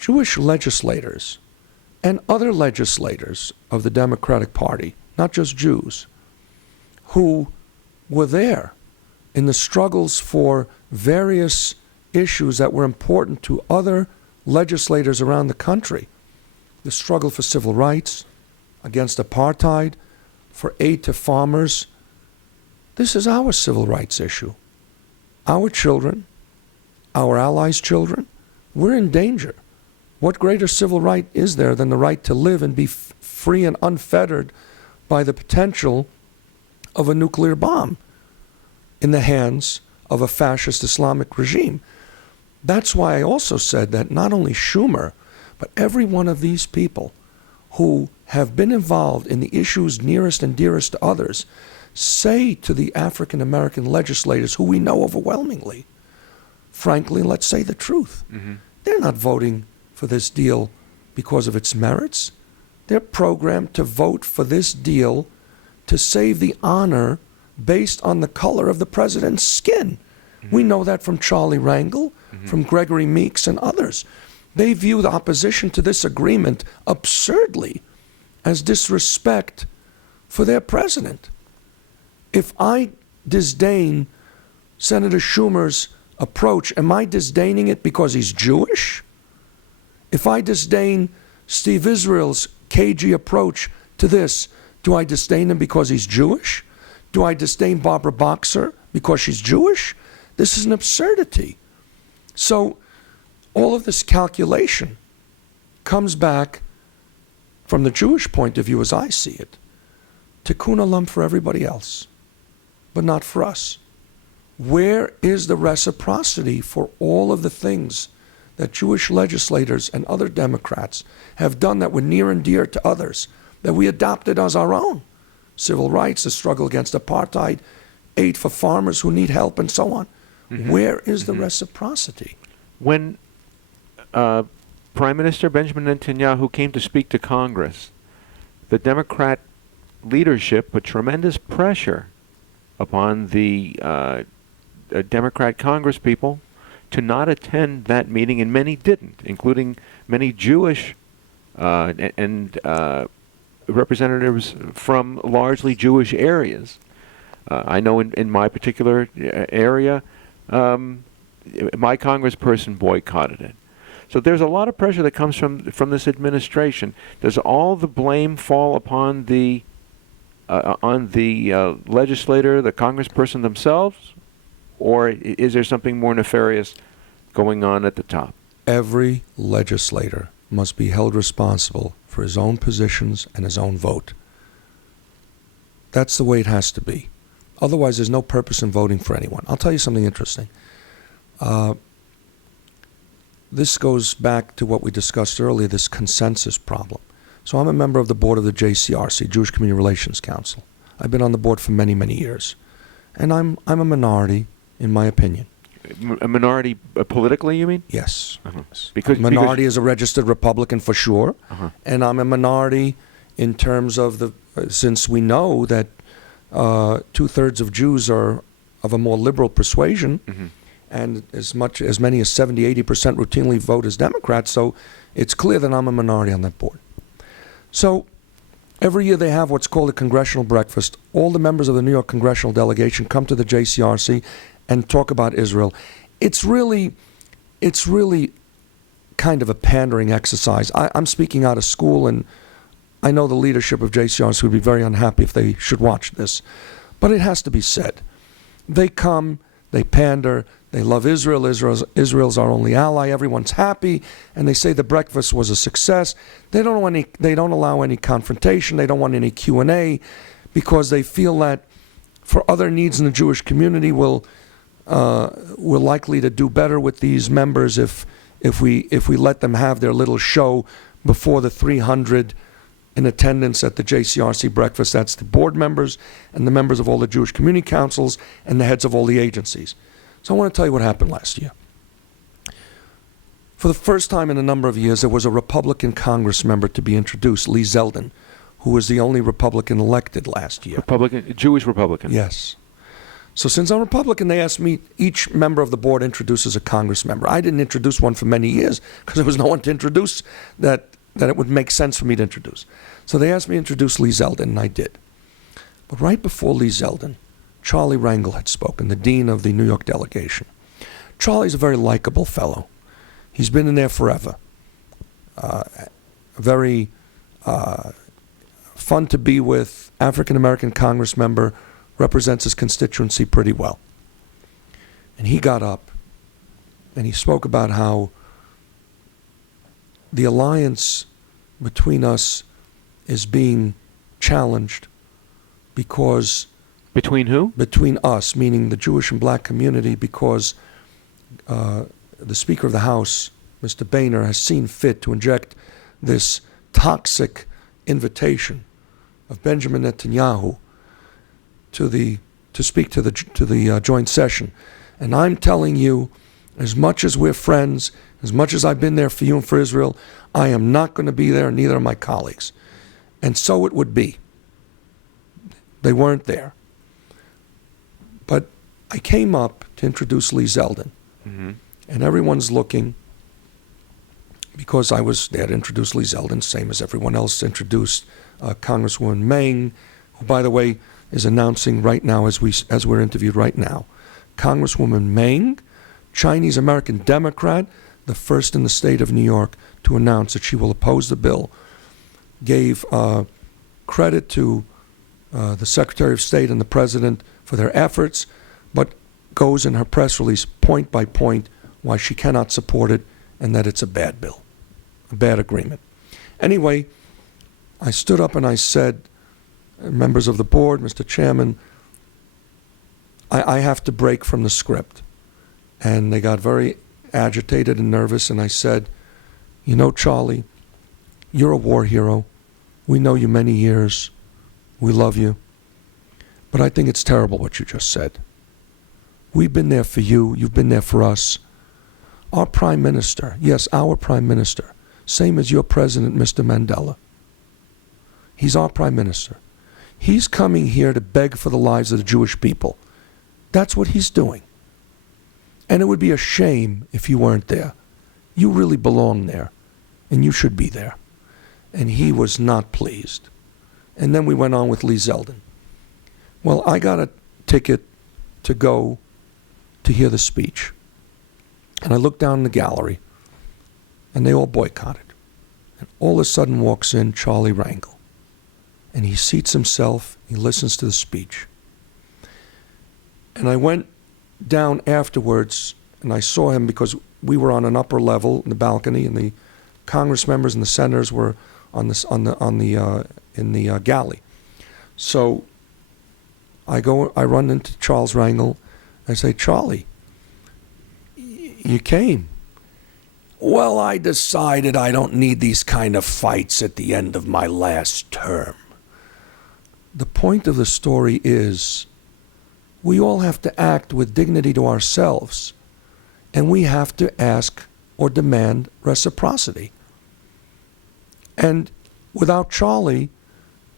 Jewish legislators and other legislators of the Democratic Party, not just Jews, who were there in the struggles for various issues that were important to other legislators around the country. The struggle for civil rights, against apartheid, for aid to farmers. This is our civil rights issue. Our children, our allies' children, we're in danger. What greater civil right is there than the right to live and be free and unfettered by the potential of a nuclear bomb in the hands of a fascist Islamic regime? That's why I also said that not only Schumer, but every one of these people who have been involved in the issues nearest and dearest to others say to the African American legislators, who we know overwhelmingly, frankly, let's say the truth. Mm-hmm. They're not voting for this deal because of its merits. They're programmed to vote for this deal to save the honor based on the color of the president's skin. Mm-hmm. We know that from Charlie Rangel, mm-hmm. from Gregory Meeks and others. They view the opposition to this agreement absurdly as disrespect for their president. If I disdain Senator Schumer's approach, am I disdaining it because he's Jewish? If I disdain Steve Israel's cagey approach to this, do I disdain him because he's Jewish? Do I disdain Barbara Boxer because she's Jewish? This is an absurdity. So all of this calculation comes back, from the Jewish point of view as I see it, to Tikkun Olam for everybody else, but not for us. Where is the reciprocity for all of the things that Jewish legislators and other Democrats have done that were near and dear to others, that we adopted as our own? Civil rights, the struggle against apartheid, aid for farmers who need help, and so on. Mm-hmm. Where is the reciprocity? When Prime Minister Benjamin Netanyahu came to speak to Congress, the Democrat leadership put tremendous pressure upon the Democrat Congress people to not attend that meeting, and many didn't, including many Jewish and representatives from largely Jewish areas. I know in my particular area, my congressperson boycotted it. So there's a lot of pressure that comes from this administration. Does all the blame fall upon the legislator, the congressperson themselves, or is there something more nefarious going on at the top? Every legislator must be held responsible for his own positions and his own vote. That's the way it has to be. Otherwise, there's no purpose in voting for anyone. I'll tell you something interesting. This goes back to what we discussed earlier, this consensus problem. So I'm a member of the board of the JCRC, Jewish Community Relations Council. I've been on the board for many, many years. And I'm a minority, in my opinion. A minority politically, you mean? Yes. Uh-huh. Minority is a registered Republican for sure. Uh-huh. And I'm a minority in terms of since we know that 2/3 of Jews are of a more liberal persuasion, mm-hmm. and as many as 70-80% routinely vote as Democrats, so it's clear that I'm a minority on that board. So every year they have what's called a congressional breakfast. All the members of the New York congressional delegation come to the JCRC and talk about Israel. It's really kind of a pandering exercise. I'm speaking out of school, and I know the leadership of JCRC would be very unhappy if they should watch this. But it has to be said. They come, they pander, they love Israel. Israel's our only ally. Everyone's happy, and they say the breakfast was a success. They don't allow any confrontation. They don't want any Q&A, because they feel that for other needs in the Jewish community, we're likely to do better with these members if we let them have their little show before the 300 in attendance at the JCRC breakfast. That's the board members and the members of all the Jewish community councils and the heads of all the agencies. So I want to tell you what happened last year. For the first time in a number of years, there was a Republican Congress member to be introduced, Lee Zeldin, who was the only Republican elected last year. Jewish Republican. Yes. So since I'm Republican, they asked me, each member of the board introduces a Congress member. I didn't introduce one for many years because there was no one to introduce that it would make sense for me to introduce. So they asked me to introduce Lee Zeldin, and I did. But right before Lee Zeldin, Charlie Rangel had spoken, the dean of the New York delegation. Charlie's a very likable fellow. He's been in there forever. Very fun to be with, African-American Congress member, represents his constituency pretty well. And he got up and he spoke about how the alliance between us is being challenged because... Between who? Between us, meaning the Jewish and black community, because the Speaker of the House, Mr. Boehner, has seen fit to inject this toxic invitation of Benjamin Netanyahu to speak to the joint session. And I'm telling you, as much as we're friends, as much as I've been there for you and for Israel, I am not going to be there, and neither are my colleagues. And so it would be. They weren't there. But I came up to introduce Lee Zeldin. Mm-hmm. And everyone's looking, because I was there to introduce Lee Zeldin, same as everyone else introduced Congresswoman Meng, who, by the way, is announcing right now, as we're interviewed right now, Congresswoman Meng, Chinese-American Democrat, the first in the state of New York to announce that she will oppose the bill, gave credit to the Secretary of State and the President for their efforts, but goes in her press release point by point why she cannot support it and that it's a bad bill, a bad agreement. Anyway, I stood up and I said, members of the board, Mr. Chairman, I have to break from the script. And they got very agitated and nervous, and I said, you know, Charlie, you're a war hero. We know you many years. We love you. But I think it's terrible what you just said. We've been there for you. You've been there for us. Our Prime Minister, yes, our Prime Minister, same as your President, Mr. Mandela. He's our Prime Minister. He's coming here to beg for the lives of the Jewish people. That's what he's doing. And it would be a shame if you weren't there. You really belong there, and you should be there. And he was not pleased. And then we went on with Lee Zeldin. Well, I got a ticket to go to hear the speech. And I looked down in the gallery, and they all boycotted. And all of a sudden walks in Charlie Rangel. And he seats himself, he listens to the speech. And I went down afterwards, and I saw him because we were on an upper level in the balcony, and the Congress members and the senators were in the galley. So I run into Charles Rangel. I say, Charlie, you came. Well, I decided I don't need these kind of fights at the end of my last term. The point of the story is we all have to act with dignity to ourselves, and we have to ask or demand reciprocity. And without Charlie,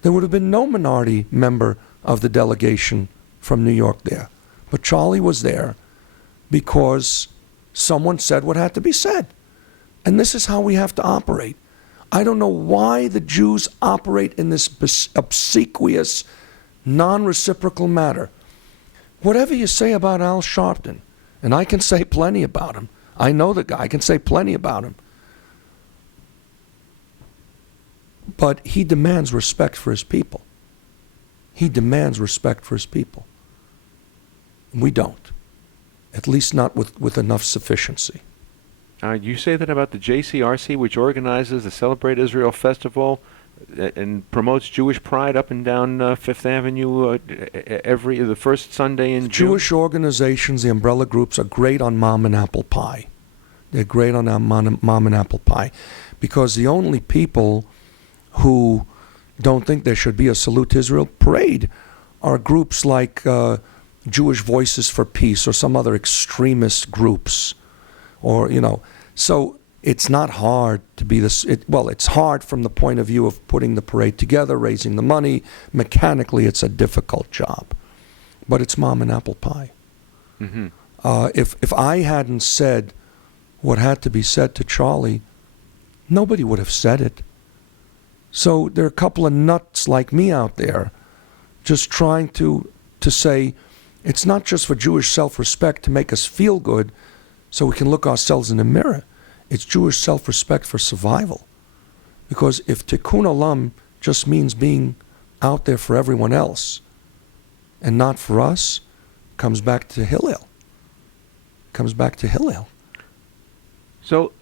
there would have been no minority member of the delegation from New York there. But Charlie was there because someone said what had to be said. And this is how we have to operate. I don't know why the Jews operate in this obsequious, non-reciprocal manner. Whatever you say about Al Sharpton, and I can say plenty about him. I know the guy. I can say plenty about him. But he demands respect for his people. He demands respect for his people. We don't. At least not with enough sufficiency. You say that about the JCRC, which organizes the Celebrate Israel Festival and promotes Jewish pride up and down Fifth Avenue the first Sunday in June? Jewish organizations, the umbrella groups, are great on mom and apple pie. They're great on mom and apple pie. Because the only people who don't think there should be a Salute to Israel parade are groups like Jewish Voices for Peace or some other extremist groups. Or, so it's not hard to be this. It's hard from the point of view of putting the parade together, raising the money. Mechanically, it's a difficult job. but it's mom and apple pie. Mm-hmm. If I hadn't said what had to be said to Charlie, nobody would have said it. So there are a couple of nuts like me out there just trying to say it's not just for Jewish self-respect to make us feel good so we can look ourselves in the mirror. It's Jewish self-respect for survival. Because if tikkun olam just means being out there for everyone else and not for us, comes back to Hillel. Comes back to Hillel. So